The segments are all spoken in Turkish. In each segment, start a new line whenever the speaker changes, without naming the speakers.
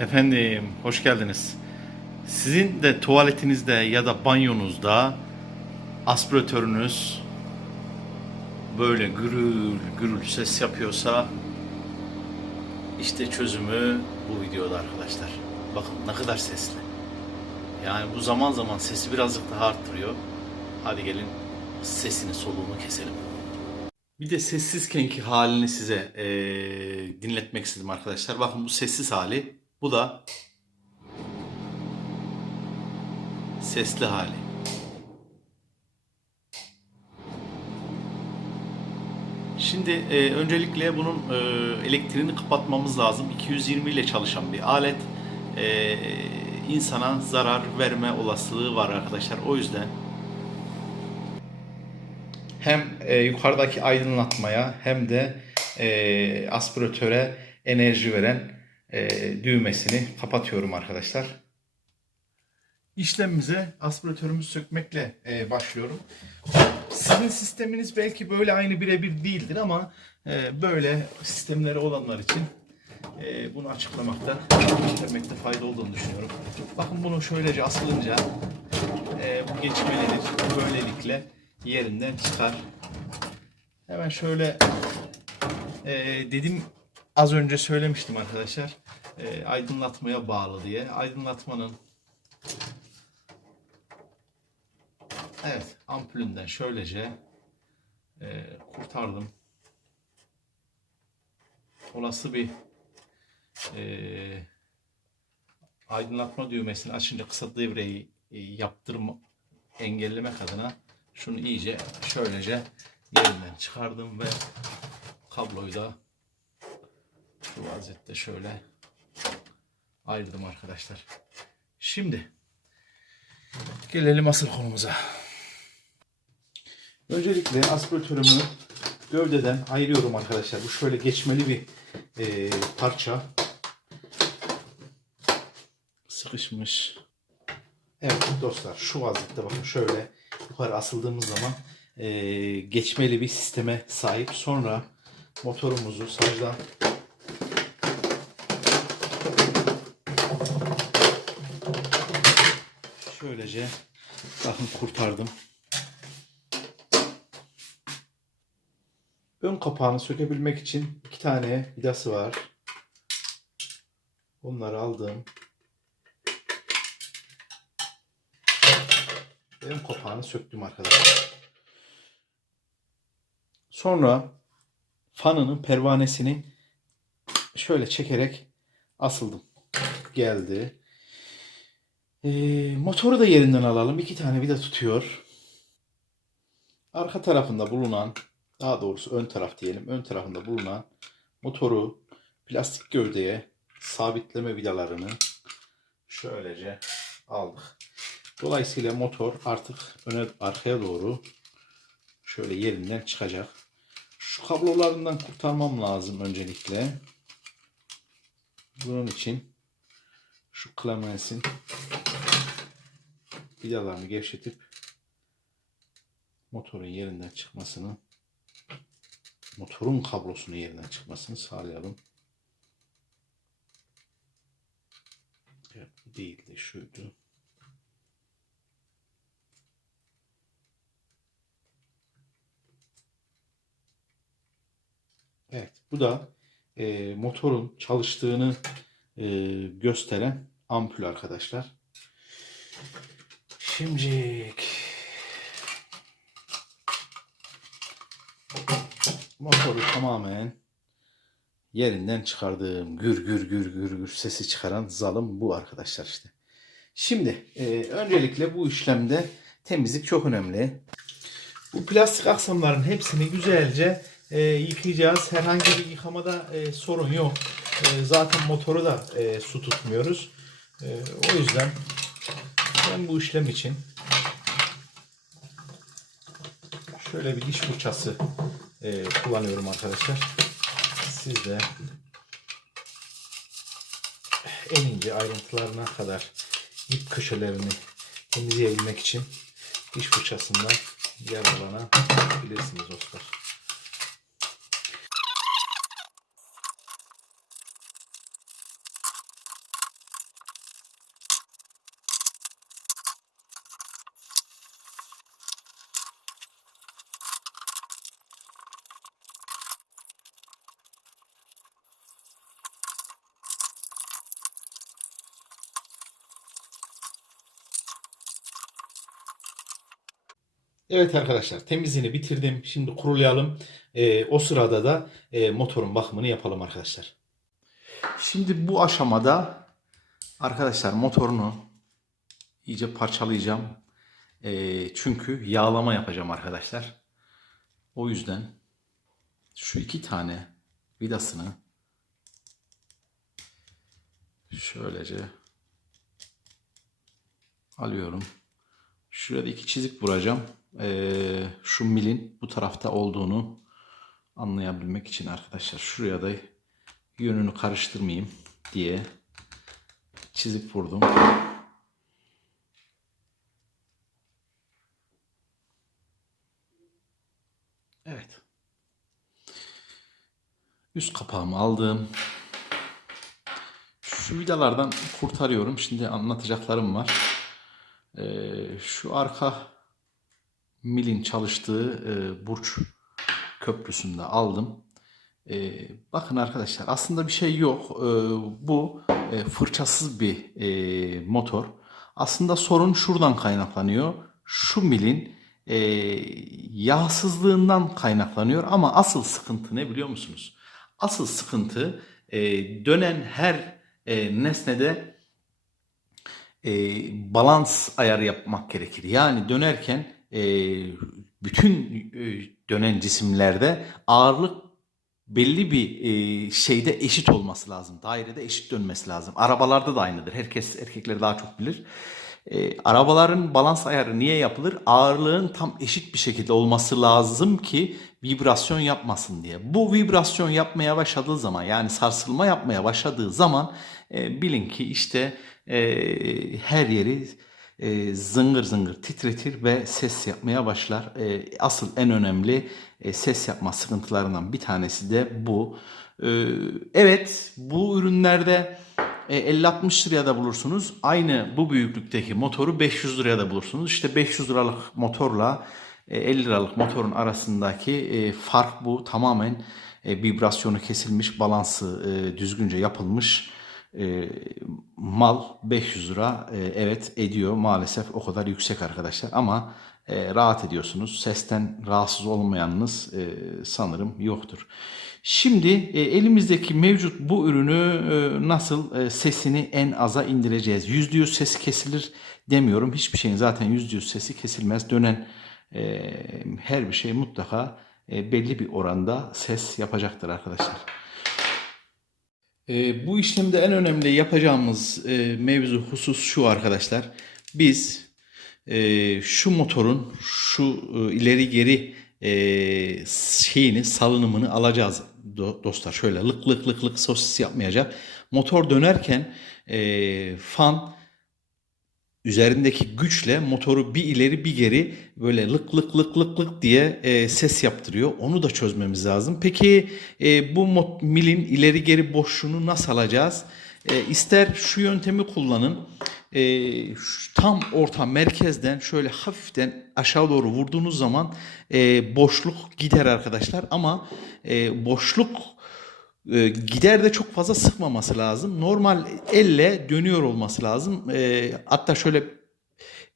Efendim, hoş geldiniz. Sizin de tuvaletinizde ya da banyonuzda aspiratörünüz böyle gürül gürül ses yapıyorsa işte çözümü bu videoda arkadaşlar. Bakın ne kadar sesli. Yani bu zaman zaman sesi birazcık daha arttırıyor. Hadi gelin sesini soluğunu keselim. Bir de sessizkenki halini size eee, dinletmek istedim arkadaşlar. Bakın bu sessiz hali. Bu da sesli hali. Şimdi eee, öncelikle bunun eee, elektriğini kapatmamız lazım. 220 ile çalışan bir alet. Eee, insana zarar verme olasılığı var arkadaşlar. O yüzden hem e, yukarıdaki aydınlatmaya hem de e, aspiratöre enerji veren e, düğmesini kapatıyorum arkadaşlar. İşlemimize aspiratörümüzü sökmekle e, başlıyorum. Sizin sisteminiz belki böyle aynı birebir değildir ama e, böyle sistemleri olanlar için e, bunu açıklamakta, göstermekte fayda olduğunu düşünüyorum. Bakın bunu şöylece asılınca e, bu geçmelidir. Böylelikle yerinden çıkar. Hemen şöyle e, dedim az önce söylemiştim arkadaşlar. E, aydınlatmaya bağlı diye. Aydınlatmanın evet ampulünden şöylece e, kurtardım. Olası bir e, aydınlatma düğmesini açınca kısa devreyi e, yaptırma engellemek adına şunu iyice şöylece yerinden çıkardım ve kabloyu da şu vaziyette şöyle ayırdım arkadaşlar. Şimdi gelelim asıl konumuza. Öncelikle aspiratörümü gövdeden ayırıyorum arkadaşlar. Bu şöyle geçmeli bir e, parça. Sıkışmış. Evet dostlar şu vaziyette bakın şöyle yukarı asıldığımız zaman e, geçmeli bir sisteme sahip. Sonra motorumuzu sacdan şöylece bakın kurtardım. Ön kapağını sökebilmek için iki tane vidası var. Bunları aldım. Ön kapağını söktüm arkadaşlar. Sonra fanının pervanesini şöyle çekerek asıldım. Geldi. Ee, motoru da yerinden alalım. İki tane vida tutuyor. Arka tarafında bulunan, daha doğrusu ön taraf diyelim, ön tarafında bulunan motoru plastik gövdeye sabitleme vidalarını şöylece aldık. Dolayısıyla motor artık öne arkaya doğru şöyle yerinden çıkacak. Şu kablolarından kurtarmam lazım öncelikle. Bunun için şu klemensin vidalarını gevşetip motorun yerinden çıkmasını motorun kablosunun yerinden çıkmasını sağlayalım. Evet, bu değildi şuydu. Evet, bu da e, motorun çalıştığını e, gösteren ampul arkadaşlar. Şimdi motoru tamamen yerinden çıkardığım gür gür gür gür gür sesi çıkaran zalım bu arkadaşlar işte. Şimdi e, öncelikle bu işlemde temizlik çok önemli. Bu plastik aksamların hepsini güzelce e, yıkayacağız. Herhangi bir yıkamada e, sorun yok. E, zaten motoru da e, su tutmuyoruz. E, o yüzden ben bu işlem için şöyle bir diş fırçası e, kullanıyorum arkadaşlar. Siz de en ince ayrıntılarına kadar ip köşelerini temizleyebilmek için diş fırçasından yararlanabilirsiniz dostlar. Evet arkadaşlar temizliğini bitirdim. Şimdi kurulayalım. Ee, o sırada da e, motorun bakımını yapalım arkadaşlar. Şimdi bu aşamada arkadaşlar motorunu iyice parçalayacağım. Ee, çünkü yağlama yapacağım arkadaşlar. O yüzden şu iki tane vidasını şöylece alıyorum. Şuraya da iki çizik vuracağım. Ee, şu milin bu tarafta olduğunu anlayabilmek için arkadaşlar. Şuraya da yönünü karıştırmayayım diye çizik vurdum. Evet. Üst kapağımı aldım. Şu vidalardan kurtarıyorum. Şimdi anlatacaklarım var. Ee, şu arka milin çalıştığı e, burç köprüsünde aldım. Ee, bakın arkadaşlar aslında bir şey yok. Ee, bu e, fırçasız bir e, motor. Aslında sorun şuradan kaynaklanıyor. Şu milin e, yağsızlığından kaynaklanıyor ama asıl sıkıntı ne biliyor musunuz? Asıl sıkıntı e, dönen her e, nesnede e, balans ayarı yapmak gerekir. Yani dönerken e, bütün e, dönen cisimlerde ağırlık belli bir e, şeyde eşit olması lazım. Dairede eşit dönmesi lazım. Arabalarda da aynıdır. Herkes erkekler daha çok bilir. E, arabaların balans ayarı niye yapılır? Ağırlığın tam eşit bir şekilde olması lazım ki vibrasyon yapmasın diye. Bu vibrasyon yapmaya başladığı zaman yani sarsılma yapmaya başladığı zaman e, bilin ki işte e, her yeri e, zıngır zıngır titretir ve ses yapmaya başlar. E, asıl en önemli e, ses yapma sıkıntılarından bir tanesi de bu. E, evet bu ürünlerde 50-60 liraya da bulursunuz. Aynı bu büyüklükteki motoru 500 liraya da bulursunuz. İşte 500 liralık motorla e, 50 liralık motorun arasındaki e, fark bu. Tamamen e, vibrasyonu kesilmiş, balansı e, düzgünce yapılmış e, mal 500 lira e, evet ediyor maalesef o kadar yüksek arkadaşlar ama e, rahat ediyorsunuz. Sesten rahatsız olmayanınız e, sanırım yoktur. Şimdi e, elimizdeki mevcut bu ürünü e, nasıl e, sesini en aza indireceğiz? %100 ses kesilir demiyorum. Hiçbir şeyin zaten %100 sesi kesilmez. Dönen her bir şey mutlaka belli bir oranda ses yapacaktır arkadaşlar. Bu işlemde en önemli yapacağımız mevzu husus şu arkadaşlar. Biz şu motorun şu ileri geri şeyini salınımını alacağız dostlar. Şöyle lık lık lık lık sosis yapmayacak. Motor dönerken e, fan üzerindeki güçle motoru bir ileri bir geri böyle lık lık lık lık lık diye e, ses yaptırıyor. Onu da çözmemiz lazım. Peki e, bu milin ileri geri boşluğunu nasıl alacağız? E, ister şu yöntemi kullanın. E, şu tam orta merkezden şöyle hafiften aşağı doğru vurduğunuz zaman e, boşluk gider arkadaşlar. Ama e, boşluk e, gider de çok fazla sıkmaması lazım. Normal elle dönüyor olması lazım. E, hatta şöyle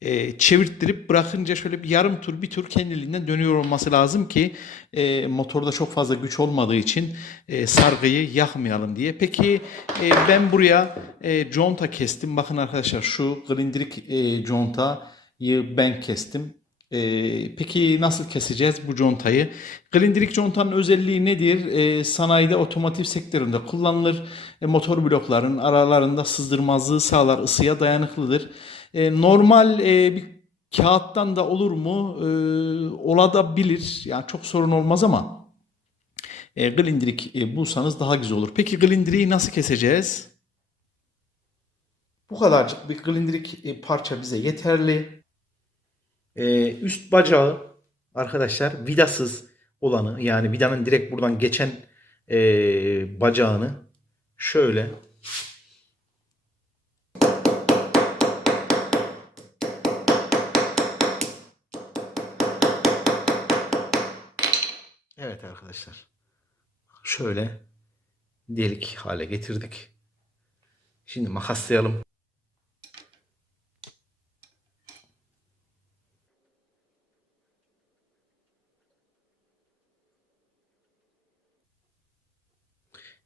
e, çevirttirip bırakınca şöyle bir yarım tur bir tur kendiliğinden dönüyor olması lazım ki e, motorda çok fazla güç olmadığı için e, sargıyı yakmayalım diye. Peki e, ben buraya e, conta kestim. Bakın arkadaşlar şu glindirik e, contayı ben kestim. Ee, peki nasıl keseceğiz bu contayı? Glindirik contanın özelliği nedir? Ee, sanayide otomotiv sektöründe kullanılır. E, motor blokların aralarında sızdırmazlığı sağlar, ısıya dayanıklıdır. E, normal e, bir kağıttan da olur mu? E, olabilir. Yani çok sorun olmaz ama e, glindirik e, bulsanız daha güzel olur. Peki glindiriği nasıl keseceğiz? Bu kadarcık bir glindirik e, parça bize yeterli. Ee, üst bacağı arkadaşlar vidasız olanı yani vidanın direkt buradan geçen ee, bacağını şöyle Evet arkadaşlar. Şöyle delik hale getirdik. Şimdi makaslayalım.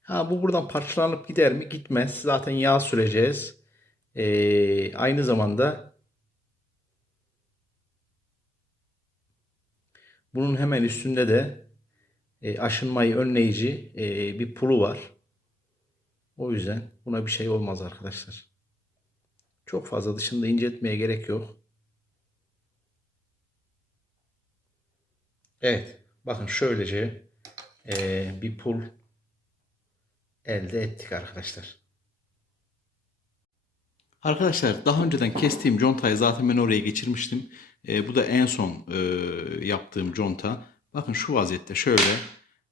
Ha bu buradan parçalanıp gider mi? Gitmez. Zaten yağ süreceğiz. Ee, aynı zamanda bunun hemen üstünde de e, aşınmayı önleyici e, bir pulu var. O yüzden buna bir şey olmaz arkadaşlar. Çok fazla dışında inceltmeye gerek yok. Evet. Bakın şöylece e, bir pul elde ettik arkadaşlar. Arkadaşlar daha önceden kestiğim contayı zaten ben oraya geçirmiştim. E, bu da en son e, yaptığım conta. Bakın şu vaziyette şöyle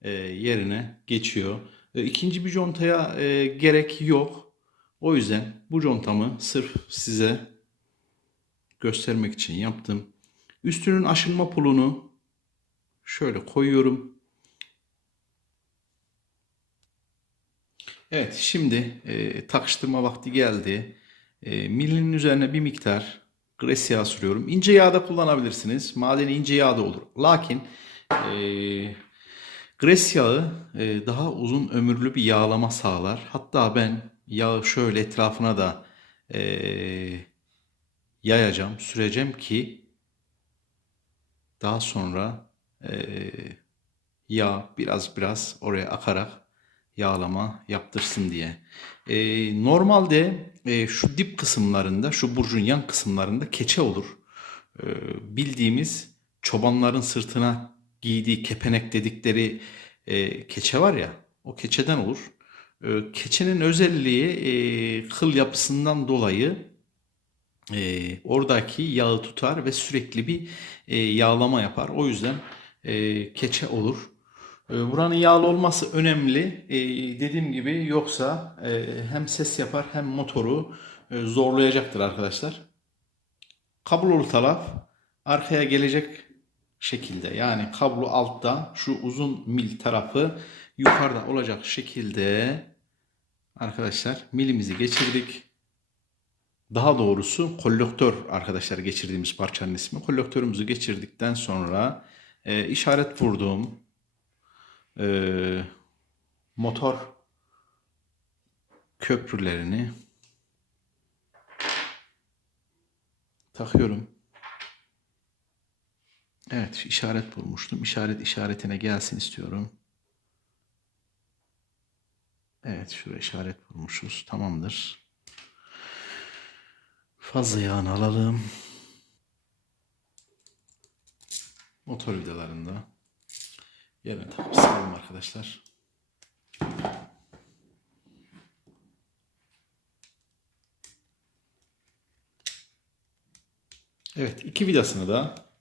e, yerine geçiyor. E, ikinci bir contaya e, gerek yok. O yüzden bu contamı sırf size göstermek için yaptım. Üstünün aşınma pulunu şöyle koyuyorum. Evet şimdi e, takıştırma vakti geldi. E, milinin üzerine bir miktar gres yağı sürüyorum. İnce yağ da kullanabilirsiniz. Madeni ince yağ da olur. Lakin e, gres yağı e, daha uzun ömürlü bir yağlama sağlar. Hatta ben yağı şöyle etrafına da e, yayacağım, süreceğim ki daha sonra e, yağ biraz biraz oraya akarak yağlama yaptırsın diye. E, normalde e, şu dip kısımlarında, şu burcun yan kısımlarında keçe olur. E, bildiğimiz çobanların sırtına giydiği kepenek dedikleri e, keçe var ya, o keçeden olur. E, keçenin özelliği e, kıl yapısından dolayı e, oradaki yağı tutar ve sürekli bir e, yağlama yapar. O yüzden e, keçe olur. E, buranın yağlı olması önemli. E, dediğim gibi yoksa e, hem ses yapar hem motoru e, zorlayacaktır arkadaşlar. Kablolu taraf arkaya gelecek şekilde yani kablo altta şu uzun mil tarafı yukarıda olacak şekilde arkadaşlar milimizi geçirdik. Daha doğrusu kolektör arkadaşlar geçirdiğimiz parçanın ismi. Kolektörümüzü geçirdikten sonra e, işaret vurduğum e, motor köprülerini takıyorum. Evet işaret bulmuştum. İşaret işaretine gelsin istiyorum. Evet şuraya işaret bulmuşuz. Tamamdır. Fazla yağını alalım. Motor vidalarında yerine takıp sıkalım arkadaşlar. Evet iki vidasını da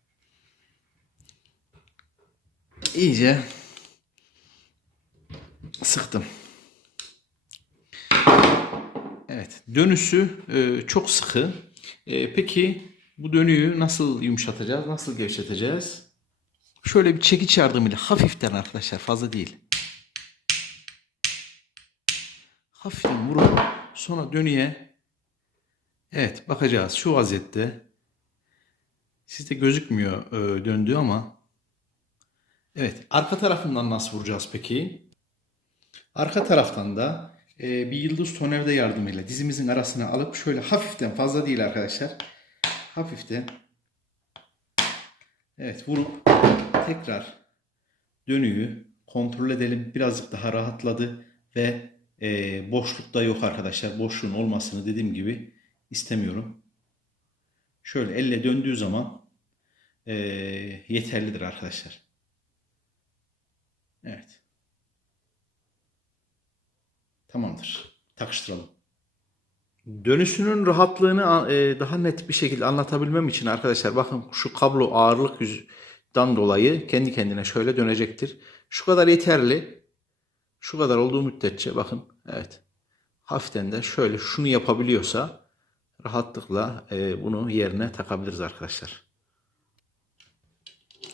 iyice sıktım. Evet, dönüsü e, çok sıkı. E, peki bu dönüyü nasıl yumuşatacağız, nasıl gevşeteceğiz? Şöyle bir çekiç yardımıyla hafiften arkadaşlar, fazla değil. Hafiften vurup sonra dönüye evet bakacağız şu vaziyette. Sizde gözükmüyor e, döndüğü ama evet arka tarafından nasıl vuracağız peki? Arka taraftan da e, bir yıldız tonerde yardımıyla dizimizin arasına alıp şöyle hafiften fazla değil arkadaşlar. Hafiften evet vurup tekrar dönüyü kontrol edelim. Birazcık daha rahatladı ve e, boşlukta yok arkadaşlar. Boşluğun olmasını dediğim gibi istemiyorum. Şöyle elle döndüğü zaman e, yeterlidir arkadaşlar. Evet. Tamamdır. Takıştıralım. Dönüşünün rahatlığını e, daha net bir şekilde anlatabilmem için arkadaşlar bakın şu kablo ağırlık yüzden dolayı kendi kendine şöyle dönecektir. Şu kadar yeterli. Şu kadar olduğu müddetçe bakın evet. Hafiften de şöyle şunu yapabiliyorsa rahatlıkla e, bunu yerine takabiliriz arkadaşlar.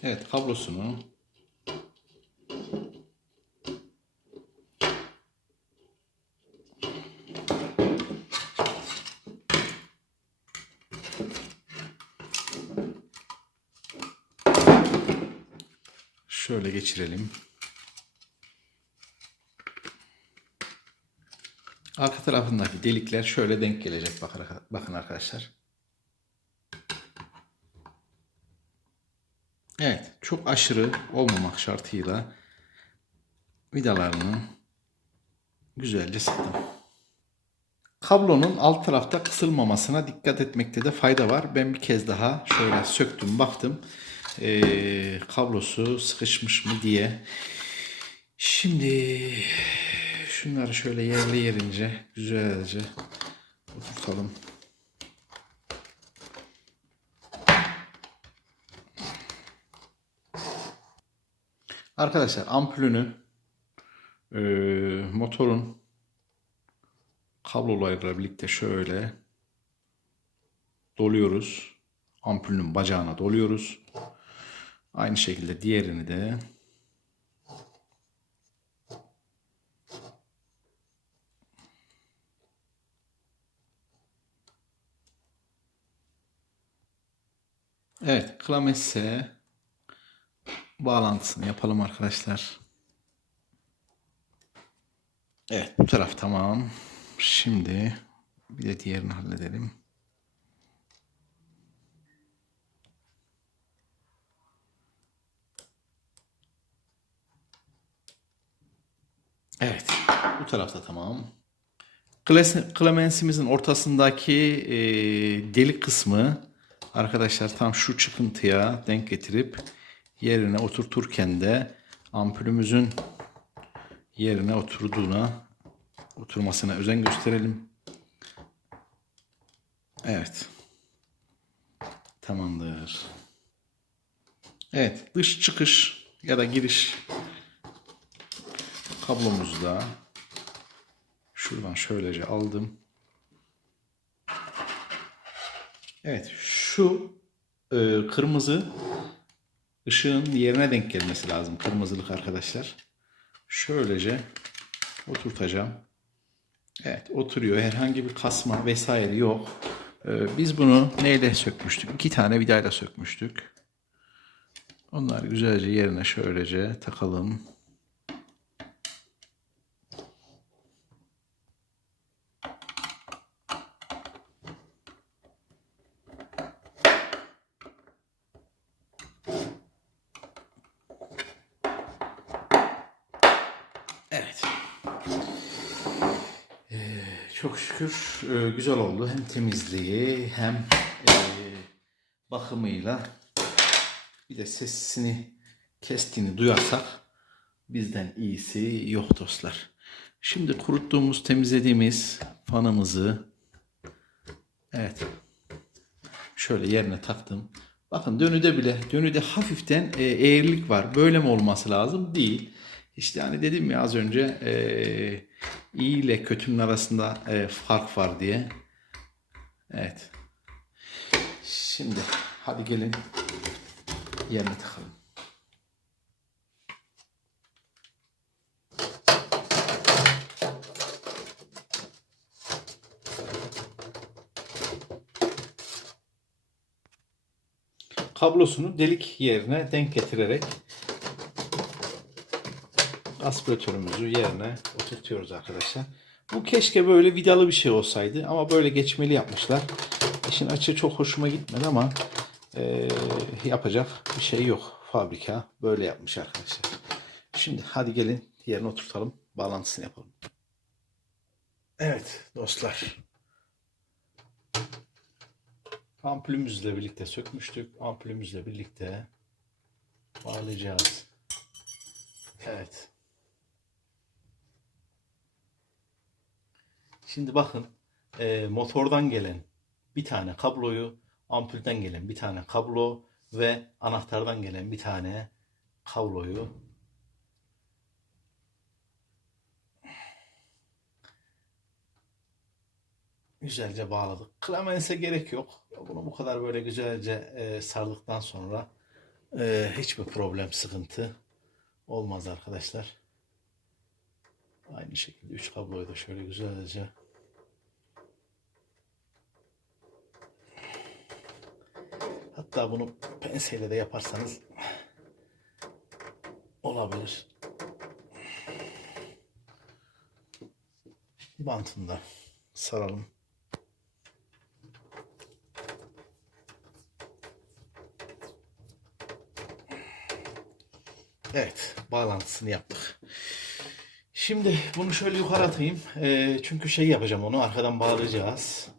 Evet kablosunu Şöyle geçirelim. Arka tarafındaki delikler şöyle denk gelecek bakın, arkadaşlar. Evet, çok aşırı olmamak şartıyla vidalarını güzelce sıktım. Kablonun alt tarafta kısılmamasına dikkat etmekte de fayda var. Ben bir kez daha şöyle söktüm baktım. Ee, kablosu sıkışmış mı diye. Şimdi şunları şöyle yerli yerince güzelce oturtalım. Arkadaşlar ampulünü e, motorun kablolarıyla birlikte şöyle doluyoruz. Ampulün bacağına doluyoruz. Aynı şekilde diğerini de Evet, klamese bağlantısını yapalım arkadaşlar. Evet, bu taraf tamam. Şimdi bir de diğerini halledelim. Evet, bu tarafta tamam. Klemensimizin ortasındaki e, delik kısmı arkadaşlar tam şu çıkıntıya denk getirip yerine oturturken de ampulümüzün yerine oturduğuna oturmasına özen gösterelim. Evet. Tamamdır. Evet, dış çıkış ya da giriş kablomuzu da şuradan şöylece aldım. Evet, şu e, kırmızı ışığın yerine denk gelmesi lazım. Kırmızılık arkadaşlar. Şöylece oturtacağım. Evet oturuyor. Herhangi bir kasma vesaire yok. Ee, biz bunu neyle sökmüştük? İki tane vidayla sökmüştük. Onları güzelce yerine şöylece takalım. Evet. Ee, çok şükür e, güzel oldu. Hem temizliği hem e, bakımıyla bir de sesini kestiğini duyarsak bizden iyisi yok dostlar. Şimdi kuruttuğumuz, temizlediğimiz fanımızı evet şöyle yerine taktım. Bakın dönüde bile dönüde hafiften e, eğrilik var. Böyle mi olması lazım? Değil. İşte hani dedim ya az önce e, iyi ile kötünün arasında e, fark var diye. Evet. Şimdi hadi gelin yerine takalım. Kablosunu delik yerine denk getirerek aspiratörümüzü yerine oturtuyoruz arkadaşlar. Bu keşke böyle vidalı bir şey olsaydı ama böyle geçmeli yapmışlar. İşin açığı çok hoşuma gitmedi ama e, yapacak bir şey yok. Fabrika böyle yapmış arkadaşlar. Şimdi hadi gelin yerine oturtalım. Bağlantısını yapalım. Evet dostlar. Ampulümüzle birlikte sökmüştük. Ampulümüzle birlikte bağlayacağız. Evet. Şimdi bakın e, motordan gelen bir tane kabloyu, ampulden gelen bir tane kablo ve anahtardan gelen bir tane kabloyu güzelce bağladık. Klemense gerek yok. Bunu bu kadar böyle güzelce e, sardıktan sonra e, hiçbir problem, sıkıntı olmaz arkadaşlar. Aynı şekilde üç kabloyu da şöyle güzelce Hatta bunu penseyle de yaparsanız olabilir. bantını da saralım. Evet, bağlantısını yaptık. Şimdi bunu şöyle yukarı atayım. Ee, çünkü şey yapacağım onu arkadan bağlayacağız.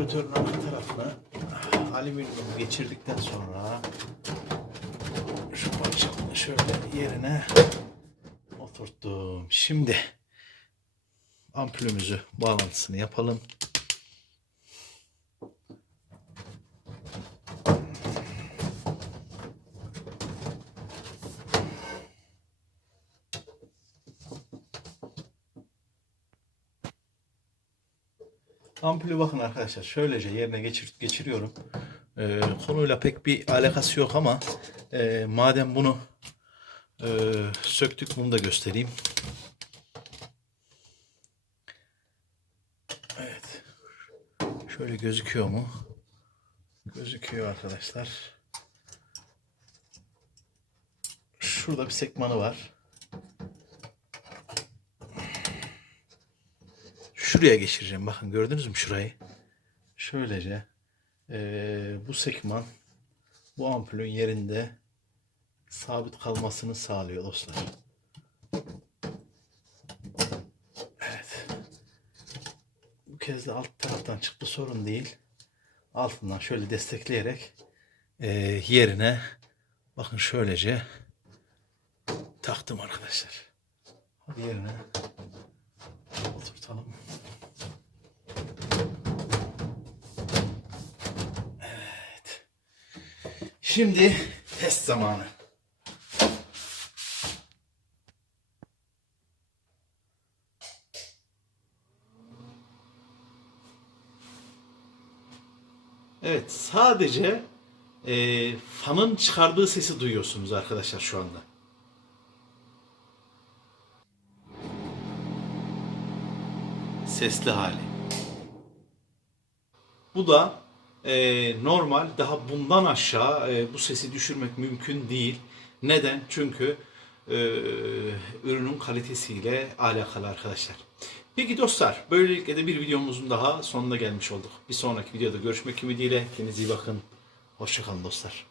Aspiratörün arka tarafına alüminyum geçirdikten sonra şu parçamı şöyle yerine oturttum. Şimdi ampulümüzü bağlantısını yapalım. Ampulü bakın arkadaşlar şöylece yerine geçir, geçiriyorum. Ee, konuyla pek bir alakası yok ama e, madem bunu e, söktük bunu da göstereyim. Evet. Şöyle gözüküyor mu? Gözüküyor arkadaşlar. Şurada bir sekmanı var. Şuraya geçireceğim. Bakın gördünüz mü şurayı? Şöylece eee, bu sekman bu ampulün yerinde sabit kalmasını sağlıyor dostlar. Evet. Bu kez de alt taraftan çıktı sorun değil. Altından şöyle destekleyerek eee, yerine bakın şöylece taktım arkadaşlar. Yerine oturtalım. Evet. Şimdi test zamanı. Evet, sadece e, fanın çıkardığı sesi duyuyorsunuz arkadaşlar şu anda. Sesli hali. Bu da e, normal daha bundan aşağı e, bu sesi düşürmek mümkün değil. Neden? Çünkü e, ürünün kalitesiyle alakalı arkadaşlar. Peki dostlar böylelikle de bir videomuzun daha sonuna gelmiş olduk. Bir sonraki videoda görüşmek ümidiyle kendinize iyi bakın. Hoşçakalın dostlar.